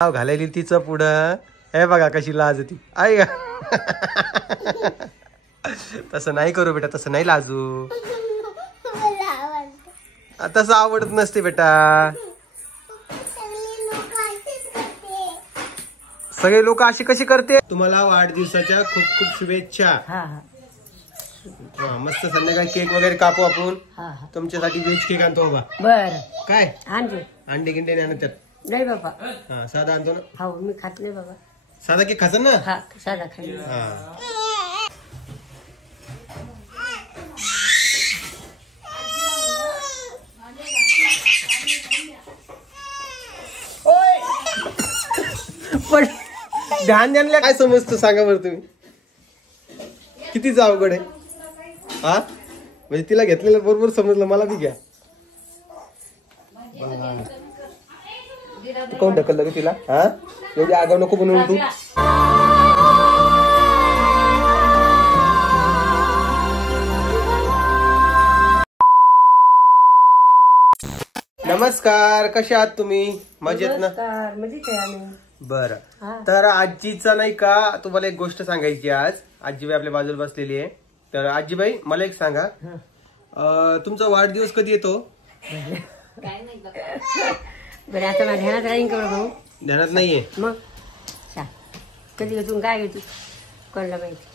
नाव घालायली तिचं पुढं हे बघा कशी लाज ती आई का. तसं नाही करू बेटा, तसं नाही लाजू, तसं आवडत नसते बेटा. सगळे लोक अशी कशी करते. तुम्हाला वाढदिवसाच्या खूप खूप शुभेच्छा. मस्त संध्याकाळी केक वगैरे कापू आपण. तुमच्यासाठी व्हेज केक आणतो बाबा. बर काय अंडे गिंडे नाही आणत त्यात. नाही बाबा. हा साधा आणतो ना. हो मी खात नाही बाबा. साधा केक खात ना. हा साधा खाई. पण ध्यान द्यायला काय समजतो सांगा बरं तुम्ही. कितीच अवघड आहे. हा म्हणजे तिला घेतलेलं बरोबर समजलं, मला बी घ्या. कोण ढकललं ग तिला. हा एवढी आगाव नको बनवून तू. नमस्कार, कसे आहात तुम्ही. मजेत ना. बर तर आजीचा नाही का तुम्हाला एक गोष्ट सांगायची. आज आजीबाई आपल्या बाजूला बसलेली आहे. तर आजीबाई मला एक सांगा, तुमचा वाढदिवस कधी येतो. बरं आता माझ्या ध्यानात राहीन का भाऊ. ध्यानात नाहीये मग कधी घेतून काय घेतो कोणाला माहिती.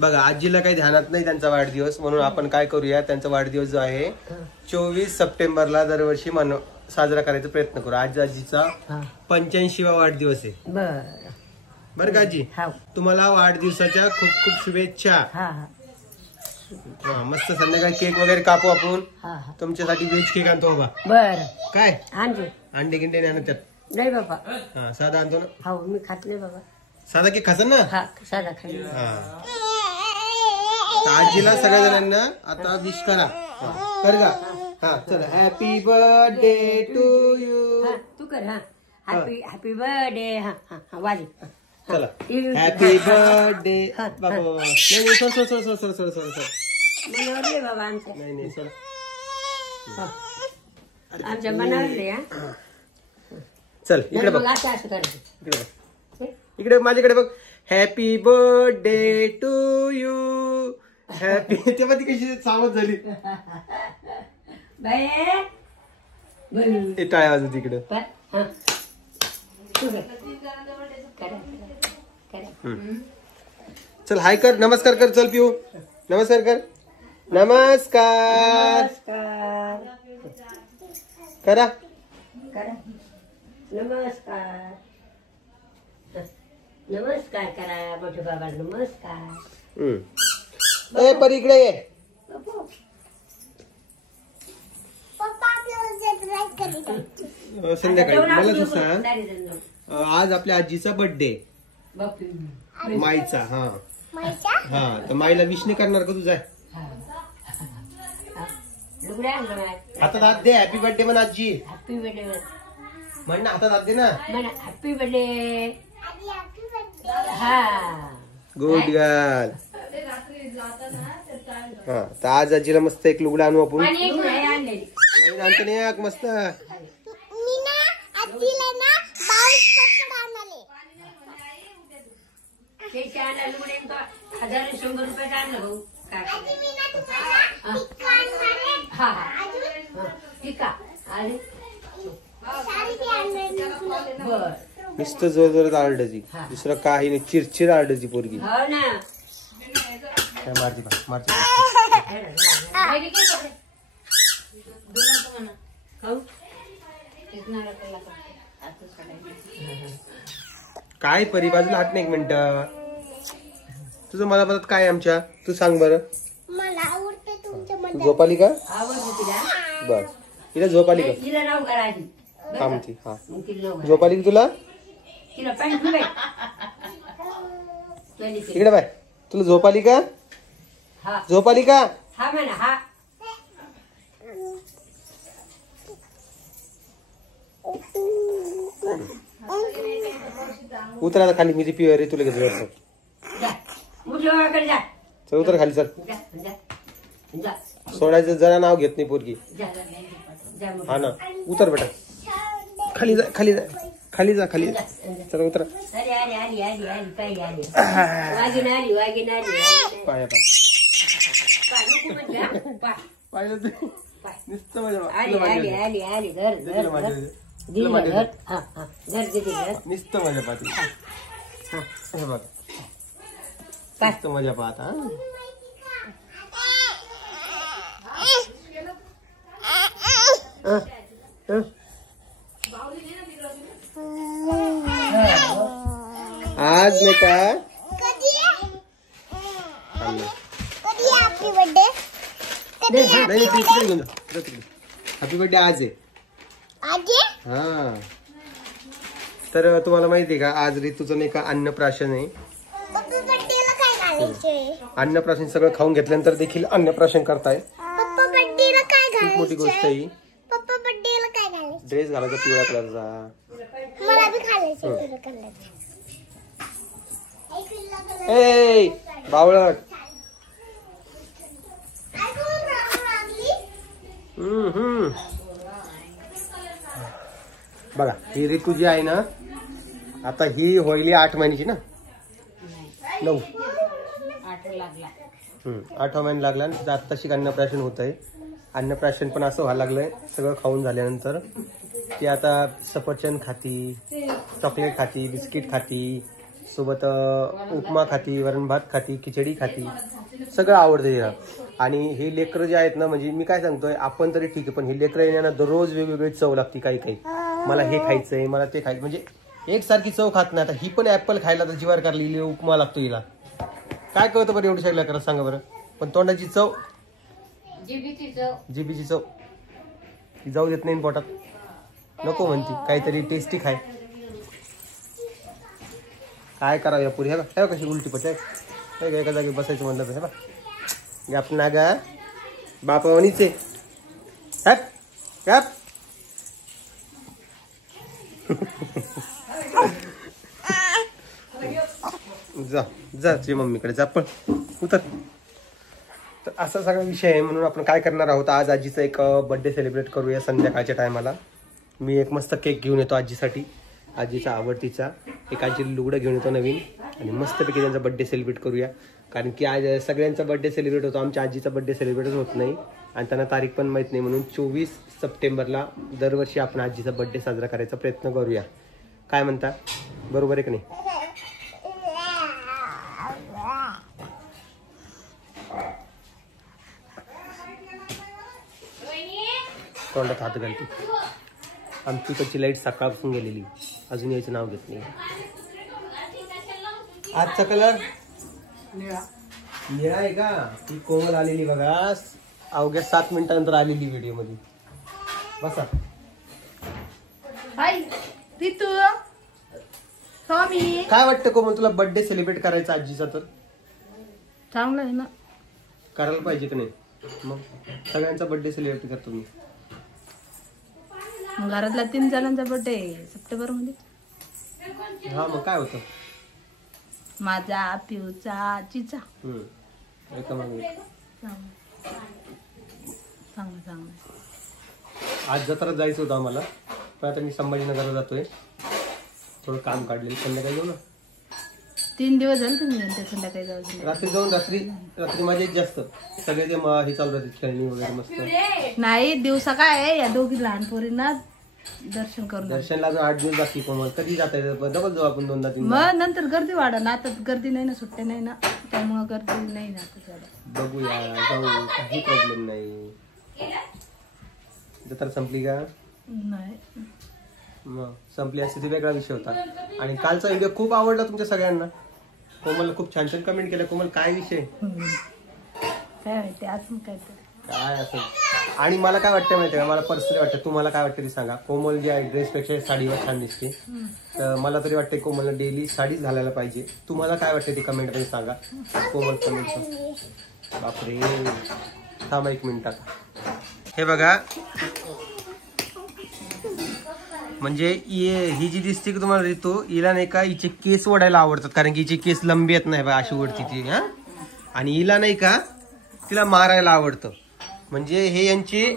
बघा आजीला काही ध्यानात नाही त्यांचा वाढदिवस, म्हणून आपण काय करूया, त्यांचा वाढदिवस जो आहे 24 सप्टेंबरला दरवर्षी साजरा करायचा प्रयत्न करू. आज आजीचा 85वा वाढदिवस आहे. बरं का आजी, तुम्हाला वाढदिवसाच्या खूप खूप शुभेच्छा. मस्त संध्याकाळी केक वगैरे कापू आपण. तुमच्यासाठी व्हेज केक आणतो बाबा. बर काय अंडे गिंडे नाही आणत त्यात. नाही बाबा. हा साधा आणतो ना. हो मी खात नाही बाबा. साधा केक खात ना. हा साधा खाई. आजीला सगळ्या जणांना आता विश करा. कर का. हा चला. Happy birthday to you. तू कर. हा हॅपी हॅपी बर्थडे. हा हा वाजी. चला हॅपी बर्थडे. बाबा नाही sir sir sir sir sir sir sir बाबा आमच्या. नाही नाही सर आमच्या मनावरले. चल इकडे बघ. असं करायचं इकडे बघ. इकडे माझ्याकडे बघ. Happy birthday to you. Happy. तेव्हा ती कशी सावध झाली. टाळ्या वाजव तिकडे. चल हाय कर. नमस्कार कर. चल पिऊ नमस्कार कर. नमस्कार करा. नमस्कार नमस्कार करा मोठे बाबा. नमस्कार. ए पर इकडे ये. संध्याकाळी मला तू सांग, आज आपल्या आजीचा बर्थडे माईचा. हा हा तर माईला विश नाही करणार का तुझा. हातात हात दे. हॅपी बर्थडे म्हण आजी. हॅपी बर्थडे म्हण ना. हातात हात दे ना. Happy birthday. हा गुड गर्ल. हा तर आज आजीला मस्त एक लुगडा आणू आपण. नवीन आणतो नाही मस्त. नुसतं जोर जोरात आरडायची, दुसरं काही नाही. चिरचिर आरडायची पोरगी. काय परी बाजूला हात नाही. एक मिनिट. तुझं मला बघत काय आमच्या. तू सांग बरं. झोप आली का. बर तिला झोप आली का. थांबती. हा झोप आली तुला. इकडे बाय. तुला झोप आली का. झोप आली का. उतर आता खाली. मी पिवर रे तुला घेतो. चल उतर खाली. चल सोडायचं जरा नाव घेत नाही पोरगी. हा ना उतर बेटा. खाली जा खाली जा खाली जा खाली चला उतरा अरे अरे आली आली आली काही आली वागिन आली वागिन आली पाया पाय पाहिलं ते नुसतं माझ्या आली आली आली आली धर धर दिलं धर हा हा धर दीदी धर नुसतं माझ्या पाठी हे बघ नुसतं माझ्या पाहत हा आज नाही का हॅपी बर्थडे आज आहे हा तर तुम्हाला माहिती आहे का आज ऋतूचं नाही का अन्नप्राशन आहे अन्नप्राशन सगळं खाऊन घेतल्यानंतर देखील अन्नप्राशन करताय खूप मोठी गोष्ट आहे ड्रेस घालायचा पिवळ्या कलरचा ए बावळट बघा ही ऋतू जी आहे ना आता ही होईल 8 महिन्याची ना 9 8 महिने लागला आत्ताशी अन्नप्राशन होत आहे अन्नप्राशन पण असं व्हायला लागलंय सगळं खाऊन झाल्यानंतर ती आता सफरचंद खाती चॉकलेट खाती बिस्किट खाती सोबत उपमा खाती वरण भात खाती खिचडी खाती सगळं आवडतं तिला आणि हे लेकरं जे आहेत ना म्हणजे मी काय सांगतोय आपण तरी ठीक आहे पण हे लेकरं येण्याना दररोज वेगवेगळी चव लागते काही काही मला हे खायचंय मला ते खायचं म्हणजे एकसारखी चव खात नाही आता ही पण ऍपल खायला तर जीवार करलेली उपमा लागतो हिला काय कळतं बरं एवढी सगळ्या करा सांगा बरं पण तोंडाची चव जिबीची चव ती जाऊ देत नाही पोटात नको म्हणती काहीतरी टेस्टी खाय काय करावं या पुरी हे बघ कशी उलटी पट एका जागी बसायचं म्हणलं तर हे बघ गप ना गा बापावणीचे जा जा तुझ्या मम्मीकडे जा पण उतर तर असा सगळा विषय आहे म्हणून आपण काय करणार आहोत आज आजीचा एक बर्थडे सेलिब्रेट करूया संध्याकाळच्या टायमाला मी एक मस्त केक घेऊन येतो आजीसाठी आजीचा आवडतीचा एक आजी लुगडं घेऊन येतो नवीन आणि मस्तपैकी त्यांचा बर्थडे सेलिब्रेट करूया कारण की आज सगळ्यांचा बर्थडे सेलिब्रेट होतो आमच्या आजीचा बर्थडे सेलिब्रेटच होत नाही आणि त्यांना तारीख पण माहीत नाही म्हणून 24 सप्टेंबरला दरवर्षी आपण आजीचा बर्थडे साजरा करायचा प्रयत्न करूया काय म्हणता बरोबर आहे का नाही तोंडात हात घालते आमची इकडची लाईट सकाळपासून गेलेली अजून यायचं नाव घेत नाही आजचा कलर निळा आहे का ती कोमल आलेली बघा अवघ्या 7 मिनिटांनंतर आलेली व्हिडिओ मध्ये बसा काय वाटतं कोमल तुला बर्थडे सेलिब्रेट करायचा आजीचा तर चांगलं आहे ना करायला पाहिजे की नाही मग सगळ्यांचा बर्थडे सेलिब्रेट करतो मी घरातला 3 जणांचा बर्थडे सप्टेंबर मध्ये हा मग काय होतं माझा पिऊचा आजीचा चांगलं आज जत्रा जायचं होतं आम्हाला पण आता मी संभाजीनगरला जातोय थोडं काम काढलेलं संध्याकाळी जाऊ ना 3 दिवस झाले तुम्ही संध्याकाळी जाऊ रात्री जाऊन रात्री माझ्या जास्त सगळे ते हे चालू राहते खेळणी वगैरे मस्त नाही दिवसा काय आहे या दोघी लहान पोरींना दर्शनला अजून 8 दिवस बाकी कोमल कधी जाता येतं डबल जाऊ आपण 2-3 मग नंतर गर्दी वाढा ना आता गर्दी नाही ना सुट्ट्या नाही ना त्यामुळे गर्दी नाही ना आता बघूया जाऊ काही प्रॉब्लेम नाही जत्रा संपली का नाही मग संपली असते ती वेगळा विषय होता आणि कालचा व्हिडिओ खूप आवडला तुमच्या सगळ्यांना कोमलला खूप छान छान कमेंट केलं कोमल काय विषय काय माहिती अजून काय असं आणि मला काय वाटतं माहिती का मला पर्सनली वाटतं तुम्हाला काय वाटतं ते सांगा कोमल जी आहे ड्रेसपेक्षा साडीवर छान दिसते तर मला तरी वाटतं कोमलला डेली साडीच घालायला पाहिजे तुम्हाला काय वाटतं ते कमेंट मध्ये सांगा कोमल कमेंट बापरे थांबा 1 मिनिट आता हे बघा म्हणजे ही जी दिसते की तुम्हाला ऋतू हिला नाही का हिचे केस ओढायला आवडतात कारण की हिचे केस लंबी आहेत नाही बा अशी ओढती ती हा आणि हिला नाही का तिला मारायला आवडतं म्हणजे हे यांची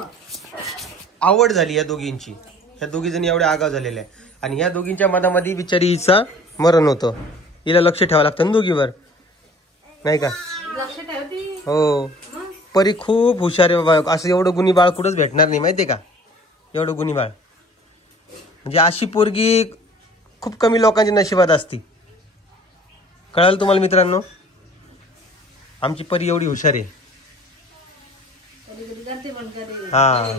आवड झाली या दोघींची ह्या दोघी जणी एवढ्या आगाव झालेल्या आहे आणि या दोघींच्या मधामध्ये बिचारी हिचा मरण होतं. हिला लक्ष ठेवावं लागतं ना दोघीवर, नाही का? हो. परी खूप हुशार आहे बाबा. असं एवढं गुणी बाळ कुठंच भेटणार नाही, माहितीये का? एवढं गुणी बाळ म्हणजे अशी पोरगी खूप कमी लोकांच्या नशिबात असती. कळालं तुम्हाला मित्रांनो? आमची परी एवढी हुशार आहे. हा,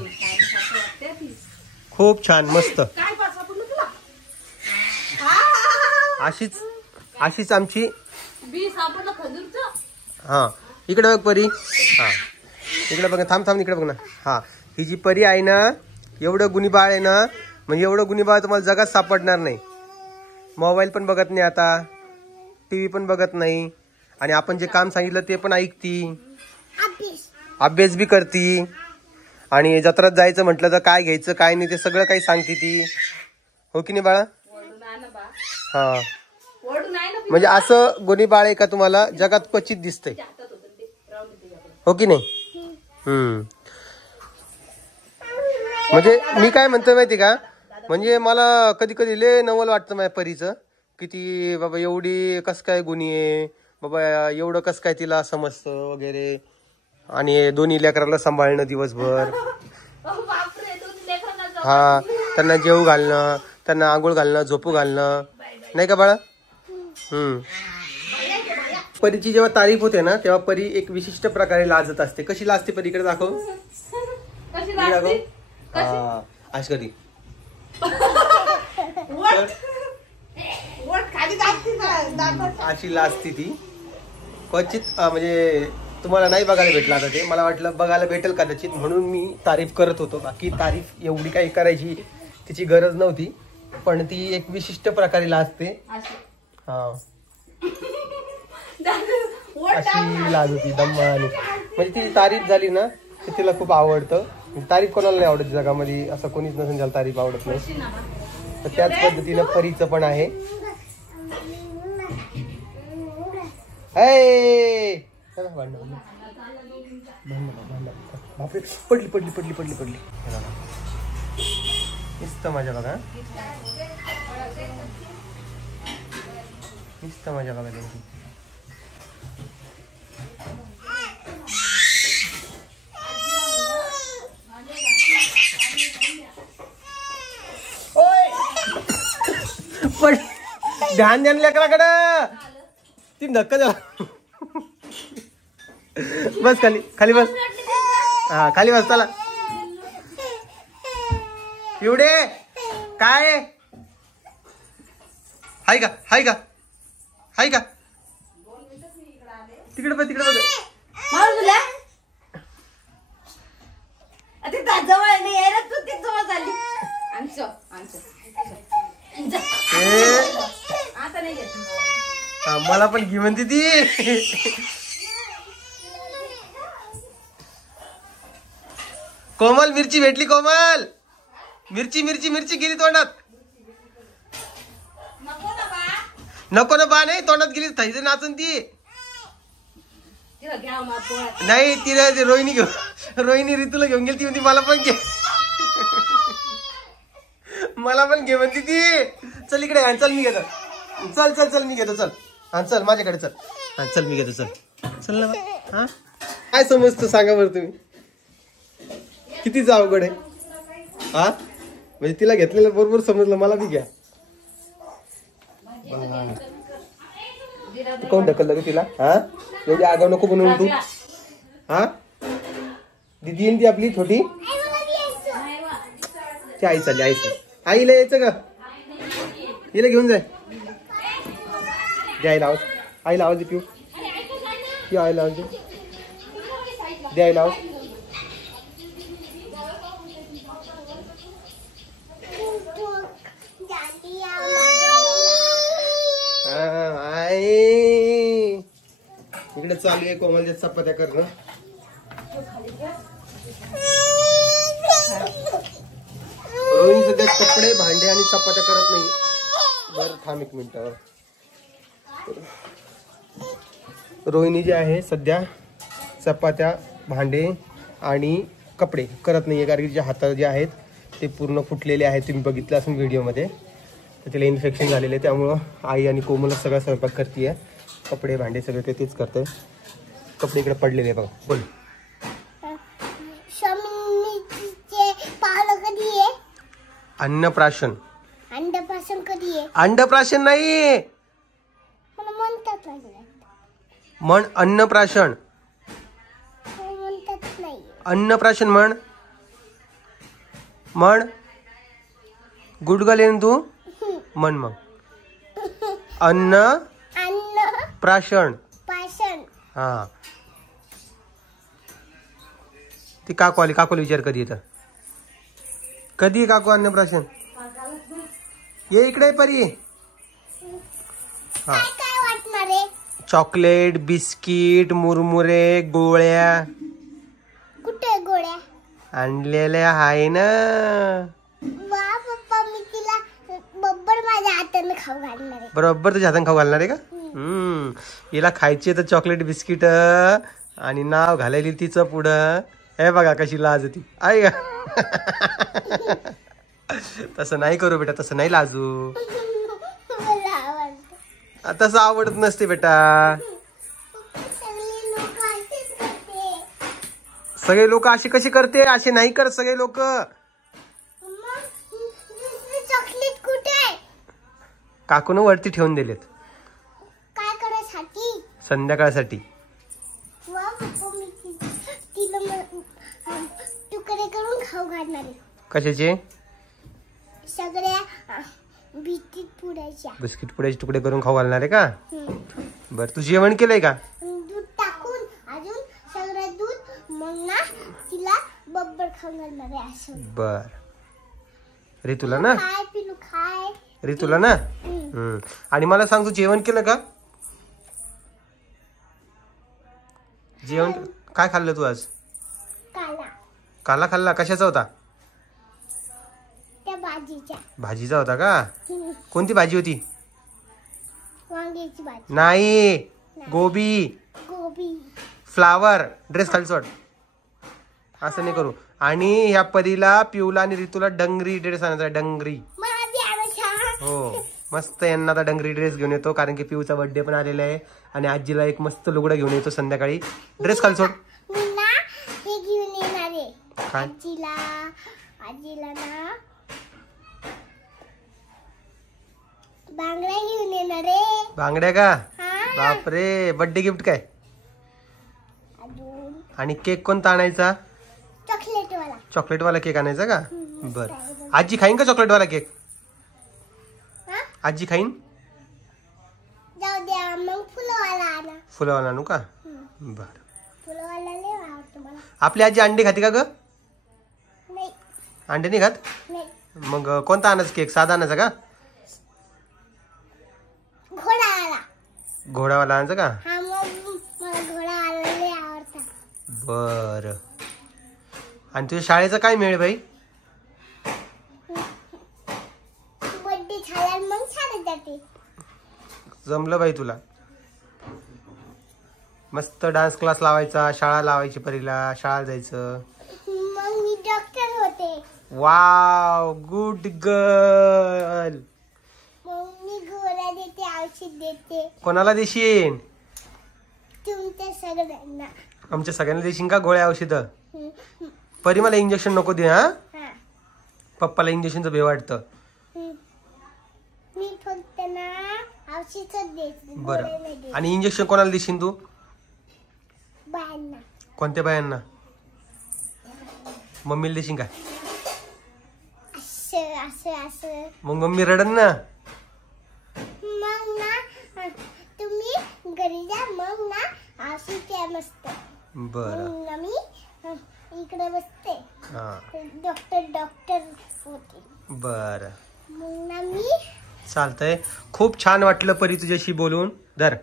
खूप छान, मस्त. अशीच आमची. हा, इकडे बघ परी. हा, इकडे बघ. थांब इकडे बघ ना. हा, ही जी परी आहे ना, एवढं गुणी बाळ आहे ना, म्हणजे एवढं गुणी बाळ तुम्हाला जगात सापडणार नाही. मोबाईल पण बघत नाही आता, टीव्ही पण बघत नाही, आणि आपण जे काम सांगितलं ते पण ऐकती, अभ्यास बी करती, आणि जत्रात जायचं म्हटलं तर काय घ्यायचं काय नाही ते सगळं काही सांगते ती. हो की नाही बाळा? हा, म्हणजे असं गुणी बाळ आहे का तुम्हाला जगात क्वचित दिसतंय. हो की नाही? म्हणजे मी काय म्हणतोय माहिती का, म्हणजे मला कधी कधी लय नवल वाटतं माझ्या परीचं. किती बाबा एवढी कस काय गुणी आहे बाबा, एवढं कस काय तिला समजतं वगैरे, आणि दोन्ही लेकराला सांभाळणं दिवसभर. हा, त्यांना जेवू घालणं, त्यांना आंघोळ घालणं, झोपू घालणं, नाही का बाळा? परीची जेव्हा तारीफ होते ना तेव्हा परी एक विशिष्ट प्रकारे लाजत असते. कशी लाजते परी? इकडे दाखव. हा, अशी कधी अशी लाजती ती क्वचित. म्हणजे तुम्हाला नाही बघायला भेटलं आता ते, मला वाटलं बघायला भेटेल कदाचित, म्हणून मी तारीफ करत होतो. बाकी तारीफ एवढी काही करायची तिची गरज नव्हती, पण ती एक विशिष्ट प्रकारे लाजते. हा, अशी लाज होती दम्मानी. म्हणजे ती तारीफ झाली ना तर तिला खूप आवडतं. तारीफ कोणाला नाही आवडत जगामध्ये, असं कोणीच नसेल ज्याला तारीफ आवडत नाही. तर त्याच पद्धतीनं परीचं पण आहे. बापरे, पडली. नुसतं माझ्या बघा, नुसतं माझ्या बघा त्यांची. पण ध्यान द्या लेकराकडं, ती धक्का द्या. बस खाली बस. हा, खाली बस. चला एवढे काय हाय का? तिकडे बघ. मला पण घे म्हणते ती. कोमल मिरची भेटली. कोमल मिरची गेली तोंडात. नको ना बा, नाही तोंडात गेली थैसे नाचून ती. नाही तिला रोहिणी ऋतूला घेऊन गेली ती म्हणती मला पण घे. मला पण घे म्हणती ती. चल इकडे. चल मी घेतो. चल मी घेतो. चल. हा, चल माझ्याकडे. चल. हा, चल मी घेतो. चल ना. हा, काय समजतं सांगा बरं तुम्ही? कितीच अवघड आहे. हा, म्हणजे तिला घेतलेलं बरोबर समजलं, मला बी घ्या. कोण ढकललं ग तिला? हा, एवढी आगाव नको बनवून तू. हा, दीदी येईन ती आपली छोटी. आई चालली. आईला यायचं का? हिला घेऊन जाय. द्यायला आवाज दे पिऊ. आईला आवाज दे. द्यायला आवाज. इकडे चालू आहे कोमलच्या चपात्या करणं. रोहिणी सध्या कपडे, भांडे आणि चपात्या करत नाही. बरं थांब एक मिनिट. रोहिणी जी आहे सध्या चपात्या, भांडे आणि कपडे करत नाहीये, कारण तिच्या हातात जे आहेत ते पूर्ण फुटलेले आहेत. तुम्ही बघितलं असेल व्हिडिओमध्ये. तर तिला इन्फेक्शन झालेलं आहे, त्यामुळं आई आणि कोमल सगळा स्वयंपाक करते. कपडे भांडे सगळे ते तेच करते. कपडे इकडे पडलेले बघा. बोल. अन्नप्राशन. अंडप्राशन कधी आहे? अंडप्राशन नाही मला म्हणतात म्हण. अन्नप्राशन. म्हणतात नाही. अन्नप्राशन म्हण. म्हण. गुडगल आहे ना तू. म्हण मग. अन्न प्राशन. पाषण. हा. ती काकू आली. काकूला विचार कधी येतं. कधी काकू अन्नप्राशन. ये इकडे परी. हा. काय वाटणार आहे? चॉकलेट, बिस्किट, मुरमुरे, गोळ्या. कुठे गोळ्या? आणलेल्या आहे ना. वा पप्पा, मी तिला बरोबर माझ्या हाताने खाऊ घालणार आहे. बरोबर तुझ्या हाताने खाऊ घालणार आहे का. हिला खायची तर चॉकलेट बिस्किट आणि नाव घालायली तिचं पुढं. हे बघा कशी लाज ती. आहे का. तसं नाही करू बेटा. तसं नाही लाजू. मला आवडतं. तसं आवडत नसते बेटा. सगळे लोक असेच करते. सगळे लोक असे कसे करते. असे नाही करत सगळे लोक. चॉकलेट कुठे आहे? काकून वरती ठेवून दिलेत. काय करायसाठी? संध्याकाळसाठी. वा पप्पा, मी तिला तुकडे करून खाऊ घालणार आहे. कशाचे. सगळ्या बिस्किट पुडायच्या. बिस्किट पुड्याचे तुकडे करून खाऊ घालणार आहे का. बर तू जेवण केलंय का. दूध टाकून अजून सगळं दूध मग ना तिला बरोबर खाऊ घालणार आहे असं. बर. रितूला ना. खाय पिलू खाय. रितूला ना. आणि मला सांग तू जेवण केलं का. जेवण काय खाल्लं तू आज. काला. काला खाल्ला. कशाचा होता. त्या भाजीच्या. भाजीचा होता का. कोणती भाजी होती. वांग्याची भाजी. नाही. गोबी. गोबी. फ्लावर. ड्रेस खाली सोड. असं नाही करू. आणि ह्या परीला पिऊला आणि रितूला डंगरी ड्रेस आणायचा. डंगरी. हो मस्त. यांना आता डंगरी ड्रेस घेऊन येतो कारण की पिऊचा बर्थडे पण आलेला आहे. आणि आजीला एक मस्त लुगडं घेऊन येतो संध्याकाळी. ड्रेस खाली सोड. मी ना हे घेऊन येणार आहे. काय. आजीला ना बांगड्या घेऊन येणार आहे. बांगड्या का. हा. बापरे. बर्थडे गिफ्ट काय. अजून आणि केक कोणता आणायचा. चॉकलेट वाला. चॉकलेट वाला केक आणायचा का. बर. आजी खाईन का चॉकलेट वाला केक. हा? आजी खाईन. जाऊ द्या मग फुलवाला आणा. फुलवाला आणू का. बर. फुलवाला लय आवडतो मला. आपली आजी अंडे खाते का ग. नाही. अंडे नाही खात. नाही. मग कोणता आणायचा केक. साधा आणायचा का. घोडावाला. घोडावाला आणायचा का. हा मग मला घोडावाला लय आवडतात. बर. आणि तुझ्या शाळेचा काय मिळेल बाई. बर्थडे झाल्यावर मग शाळेत जाते. जमलं बाई तुला. मस्त डान्स क्लास लावायचा. शाळा लावायची परीला. शाळा जायचं. मग मी डॉक्टर होते. Wow good girl. मग मी गोळ्या देते औषध देते. कोणाला देशील. तुमच्या सगळ्यांना. आमच्या सगळ्यांना देशील का गोळ्या औषधं. हम्म. परी मला इंजेक्शन नको दे. हा. हा. पप्पाला इंजेक्शनचं भे वाटतं. मी फक्त ना औषध देते. बरं. आणि इंजेक्शन कोणाला देशील तू. बायांना. कोणत्या बायांना. मम्मीला देशील काय. असं असं असं. मग मम्मी रडन ना. मग ना तुम्ही घरी जा. मग ना औषध द्या मस्त. बर. मग मी इकडे बसते. हा. डॉक्टर होते. बर. मग ना मी. चालतंय. खूप छान वाटलं परी तुझ्याशी बोलून. धर.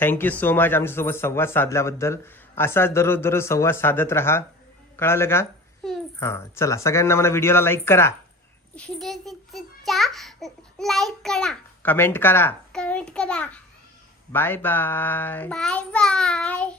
थँक्यू सो मच आमच्यासोबत संवाद साधल्याबद्दल. असाच दररोज संवाद साधत राहा. कळालं का. हा. चला सगळ्यांना मला व्हिडिओला लाईक करा. लाईक करा. कमेंट करा. कमेंट करा. Bye bye. Bye bye.